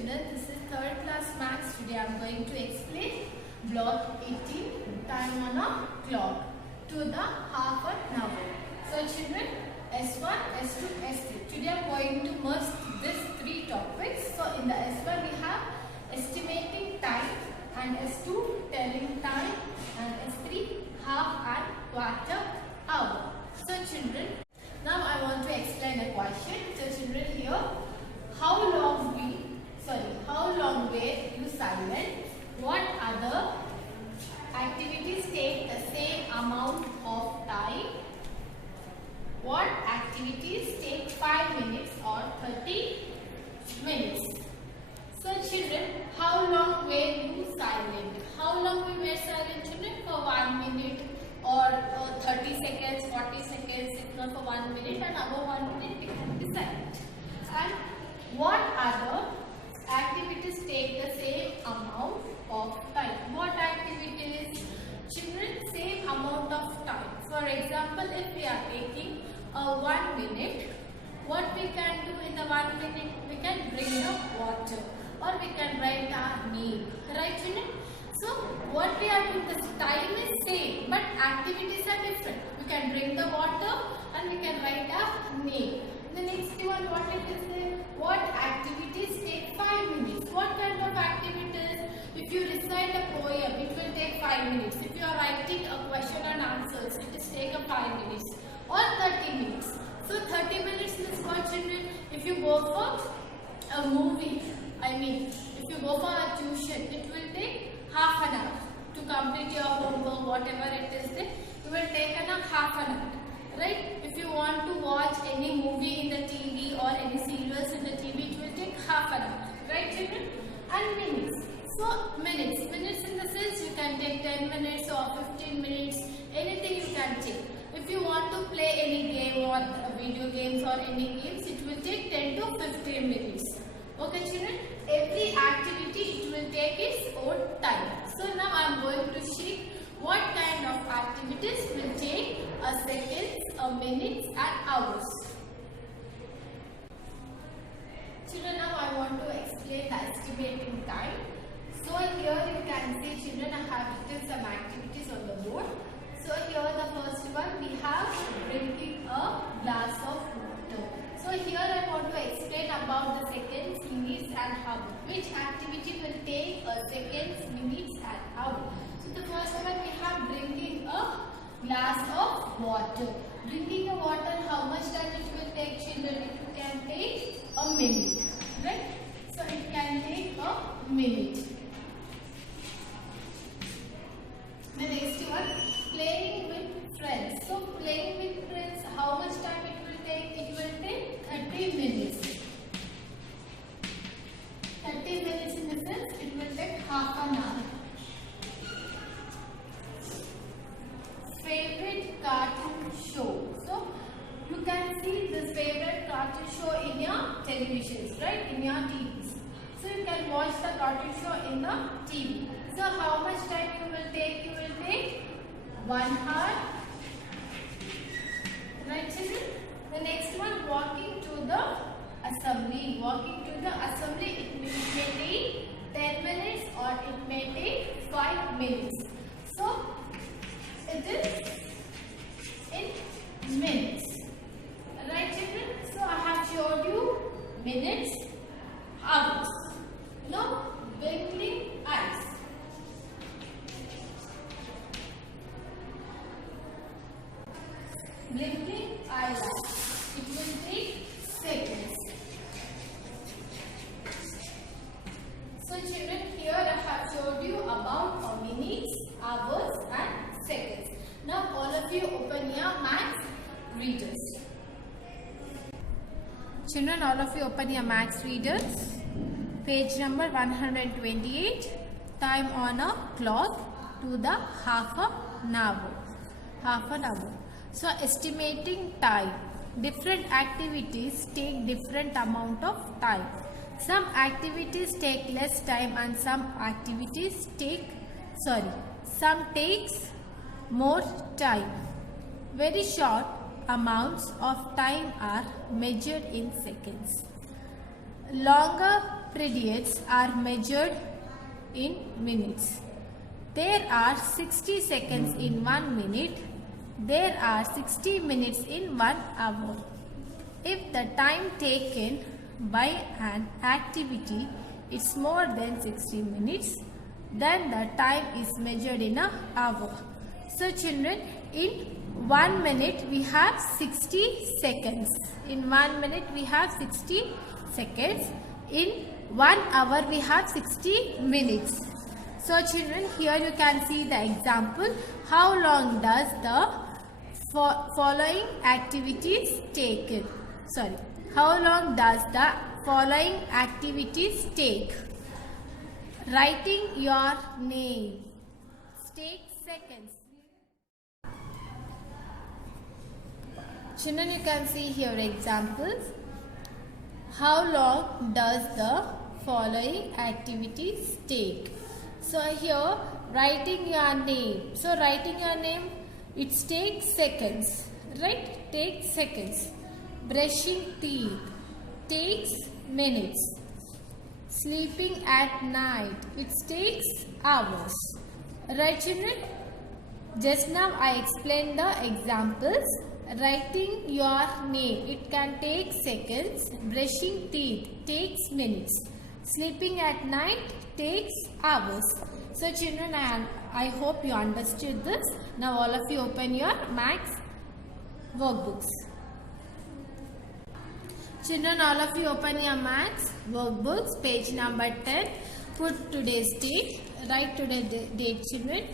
children, this is third class maths. Today I am going to explain block 18, time on a clock, to the half an hour. So children, S1, S2, S3. Today I am going to merge these three topics. So in the S1 we have estimating time, and S2 telling time, and S3 half and quarter hour. So children, now I want to explain a question. So children, here, how long were you silent? What other activities take the same amount of time? What activities take 5 minutes or 30 minutes? So children, how long were you silent? How long we were silent, children? For 1 minute or 30 seconds, 40 seconds, if not for 1 minute, and above 1 minute we can be silent. And what other activities take the same amount of time? What activities? Children, same amount of time. For example, if we are taking 1 minute, what we can do in the 1 minute? We can bring the water, or we can write our name. Right, children? So, what we are doing, the time is same, but activities are different. We can bring the water and we can write our name. The next one, what it is there? What activities take 5 minutes? What kind of activities? If you recite a poem, it will take 5 minutes. If you are writing a question and answers, it will take 5 minutes or 30 minutes. So 30 minutes is what, children? If you go for a movie, if you go for a tuition, it will take half an hour to complete your homework, whatever it is there. You will take half an hour. Right? If you want to watch any movie in the TV or any serials in the TV, it will take half an hour. Right, children? And minutes. So, minutes in the sense you can take 10 minutes or 15 minutes, anything you can take. If you want to play any game or video games or any games, it will take 10 to 15 minutes. Okay, children? Every activity, it will take its own time. So, now I am going to show what kind of activities will take seconds, minutes and hours. Children, now I want to explain the estimating time. So here you can see, children, I have written some activities on the board. So here the first one, we have drinking a glass of water. So here I want to explain about the seconds, minutes and hours. Which activity will take seconds, minutes and hours. So the first one, we have drinking a glass of water. Drinking a water, how much time it will take, children? It can take a minute. Right? So it can take a minute. The next one, playing with friends. So playing with friends, how much time it will take? It will take 30 minutes. 30 minutes in the sense, it will take half an hour. Favorite cartoon show. So you can see this favorite cartoon show in your televisions, right? In your TVs. So you can watch the cartoon show in the TV. So how much time you will take? You will take 1 hour. Right, children? The next one, walking to the assembly. Walking to the assembly, it may take 10 minutes or it may take 5 minutes. So it is in minutes. Right, children? So I have showed you minutes, hours. Now, blinking eyes. Blinking eyelids. It will take seconds. So children, here I have showed you about minutes, hours and seconds. Now all of you open your maths readers. Children, all of you open your maths readers. Page number 128. Time on a clock to the half an hour. So estimating time. Different activities take different amount of time. Some activities take less time and some takes more time. Very short amounts of time are measured in seconds. longer periods are measured in minutes. There are 60 seconds in 1 minute. There are 60 minutes in 1 hour. If the time taken by an activity is more than 60 minutes, then the time is measured in an hour. So children, in 1 minute we have 60 seconds. In 1 minute we have 60 seconds. In 1 hour we have 60 minutes. So children, here you can see the example. How long does the following activities take? How long does the following activities take? Writing your name takes seconds. Children, you can see here examples. How long does the following activities take? So here, writing your name. So writing your name, it takes seconds, right? Takes seconds. Brushing teeth takes minutes. Sleeping at night, it takes hours. Right children? Just now I explained the examples. Writing your name, it can take seconds. Brushing teeth takes minutes. Sleeping at night takes hours. So children, I hope you understood this. Now all of you open your maths workbooks. Children, all of you open your maths workbooks, page number 10. Put today's date. Write today's date, children.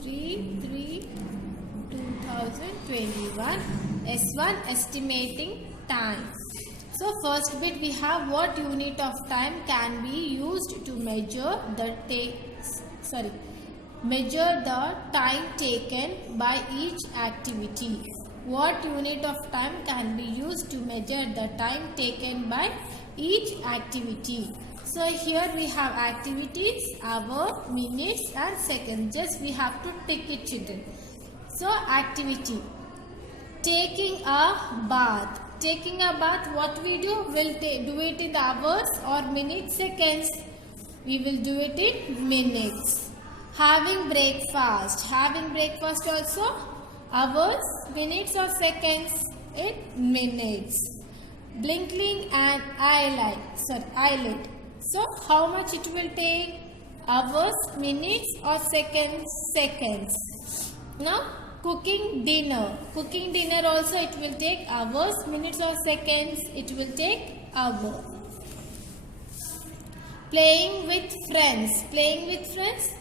3/3/2021. S1, estimating time. So first bit we have what unit of time can be used to measure the time taken by each activity. What unit of time can be used to measure the time taken by each activity? So here we have activities, hour, minutes and seconds. Just we have to tick it, children. So activity, taking a bath. Taking a bath, what we do? We'll do it in hours or minutes, seconds. We will do it in minutes. Having breakfast. Having breakfast also hours, minutes or seconds? In minutes. Blinking an eyelid. So how much it will take? Hours, minutes or seconds? Seconds. Now cooking dinner. Cooking dinner also it will take hours, minutes or seconds? It will take hours. Playing with friends. Playing with friends,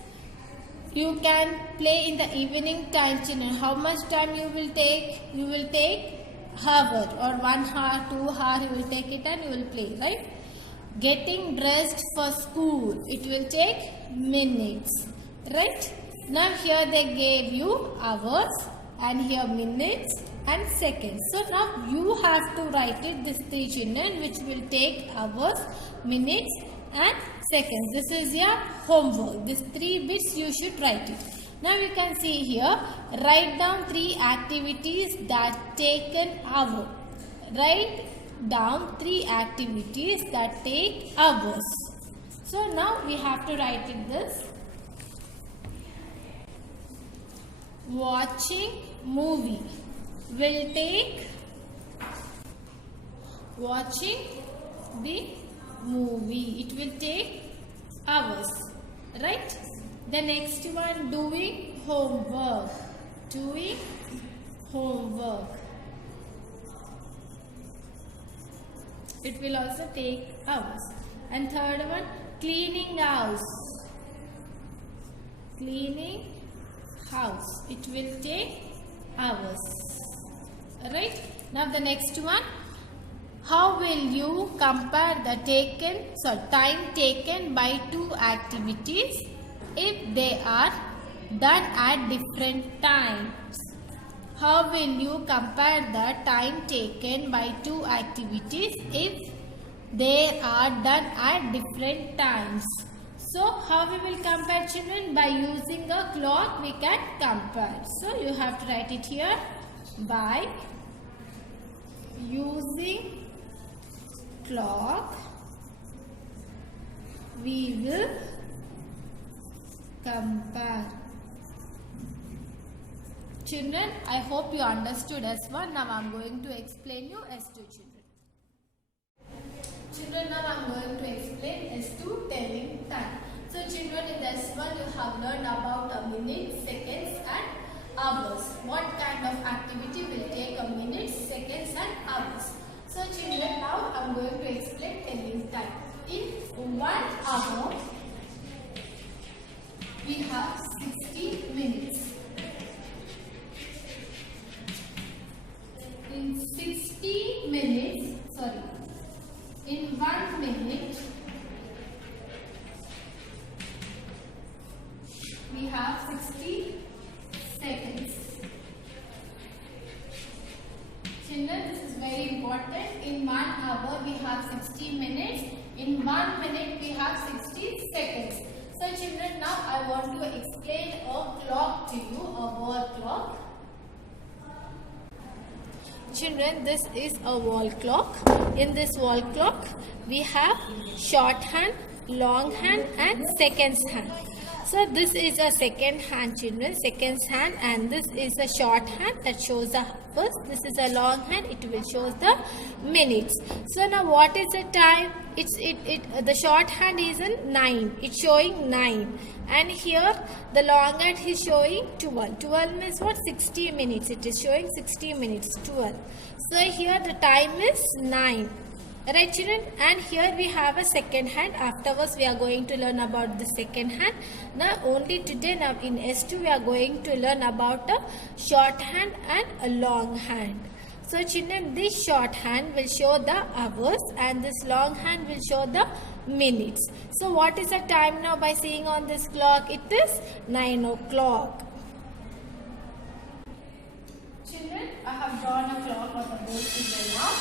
you can play in the evening time, children. How much time you will take? You will take hour or 1 hour, 2 hours you will take it and you will play, right? Getting dressed for school, it will take minutes, right? Now here they gave you hours and here minutes and seconds. So now you have to write it, these three children, which will take hours, minutes and seconds. This is your homework. These 3 bits you should write it. Now you can see here, write down 3 activities that take an hour. Write down 3 activities that take hours. So now we have to write it this. Watching movie will take, watching the movie, it will take hours, right? The next one, doing homework. Doing homework, it will also take hours. And third one, cleaning house. Cleaning house, it will take hours, right? Now the next one, how will you compare the time taken by 2 activities if they are done at different times? How will you compare the time taken by 2 activities if they are done at different times? So how we will compare, children? By using a clock we can compare. So you have to write it here. By using clock we will compare. Children, I hope you understood S1. Now I am going to explain you S2, children. Children, now I am going to explain S2 telling time. So children, in S1 you have learned about a minute, seconds and hours. What kind of activity will take a minute, seconds and hours. So children, now I am going to explain telling time. In 1 hour, we have 60 minutes. In 60 minutes, in 1 minute, we have 60 seconds. Children, this is very important. In 1 hour, we have 60 minutes. In 1 minute, we have 60 seconds. So children, now I want to explain a clock to you, a wall clock. Children, this is a wall clock. In this wall clock, we have shorthand, longhand and seconds hand. So this is a second hand, children, seconds hand, and this is a shorthand that shows the hours. This is a long hand, it will show the minutes. So now what is the time? The shorthand is in 9. It's showing 9. And here the long hand is showing 12. 12 means what? 60 minutes. It is showing 60 minutes. 12. So here the time is 9. Right, children? And here we have a second hand. Afterwards we are going to learn about the second hand. Now only today, now in S2 we are going to learn about a short hand and a long hand. So children, this short hand will show the hours and this long hand will show the minutes. So what is the time now by seeing on this clock? It is 9 o'clock. Children, I have drawn a clock on the board today now.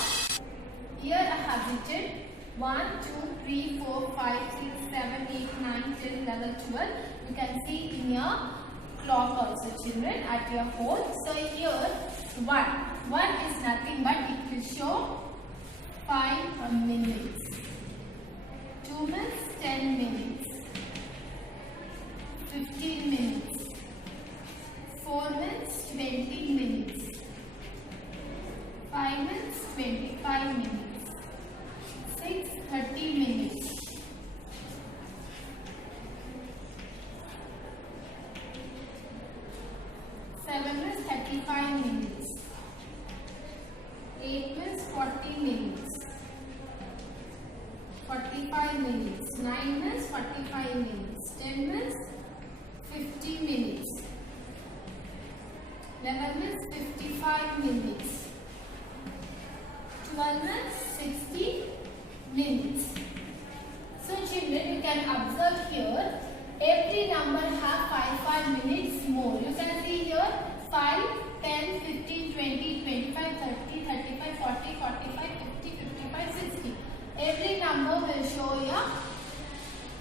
Here I have written 1, 2, 3, 4, 5, 6, 7, 8, 9, 10, 11, 12. You can see in your clock also, children, at your home. So here 1. 1 is nothing but it will show 5 minutes. 2 means 10 minutes. 15 minutes. 4 means 20 minutes. 5 means 25 minutes. 6, 30 minutes. 7 means 35 minutes. 8 means 40 minutes. 45 minutes. 9 means 45 minutes. 10 means 50 minutes. 11 means 55 minutes. 12 means 60 minutes. So children, you can observe here every number have 5 minutes more. You can see here 5, 10, 15, 20, 25, 30, 35, 40, 45, 50, 55, 60. Every number will show your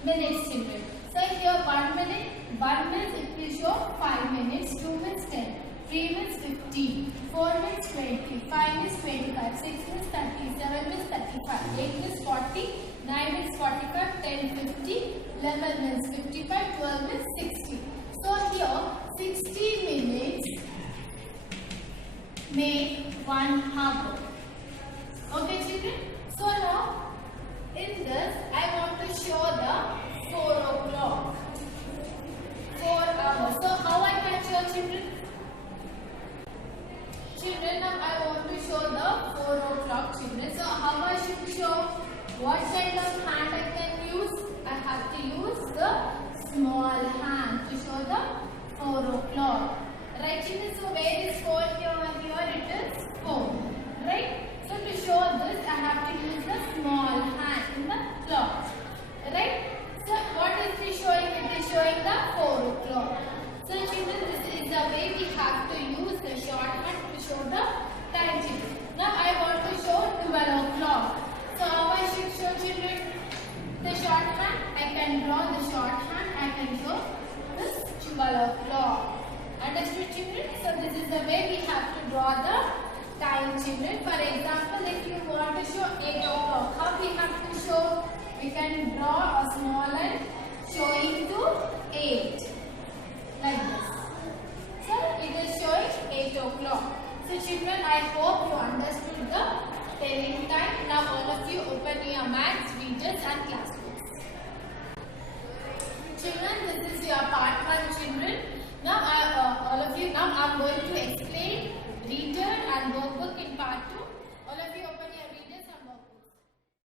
minutes, children. So here 1 minute, 1 minute it will show 5 minutes, 2 minutes 10. 3 means 15, 4 means 20, 5 means 25, 6 means 30, 7 means 35, 8 means 40, 9 means 45, 10, 50, 11 means 55, 12 means 60. So here 60 minutes make 1 hour. Okay, children? So now in this I want to show the 4 o'clock. 4 hours. So how I can show, children? Children, now I want to show the 4 o'clock, children. So how I should show? What kind of hand I can use? I have to use the small hand to show the 4 o'clock. Right, children? So where is 4 here? Here it is 4. Right? So to show this, I have to use the small hand in the clock. Right? So what is it showing? It is showing the 4 o'clock. So children, this is the way we have to use the shorthand to show the time, children. Now I want to show 12 o'clock. So how I should show, children? The shorthand, I can draw the shorthand, I can show this 12 o'clock. Understood, children? So this is the way we have to draw the time, children. For example, if you want to show 8 o'clock, how we have to show? We can draw a small showing to 8 like this. So it is showing 8 o'clock. So children, I hope you understood the telling time. Now all of you open your maths, readers and class.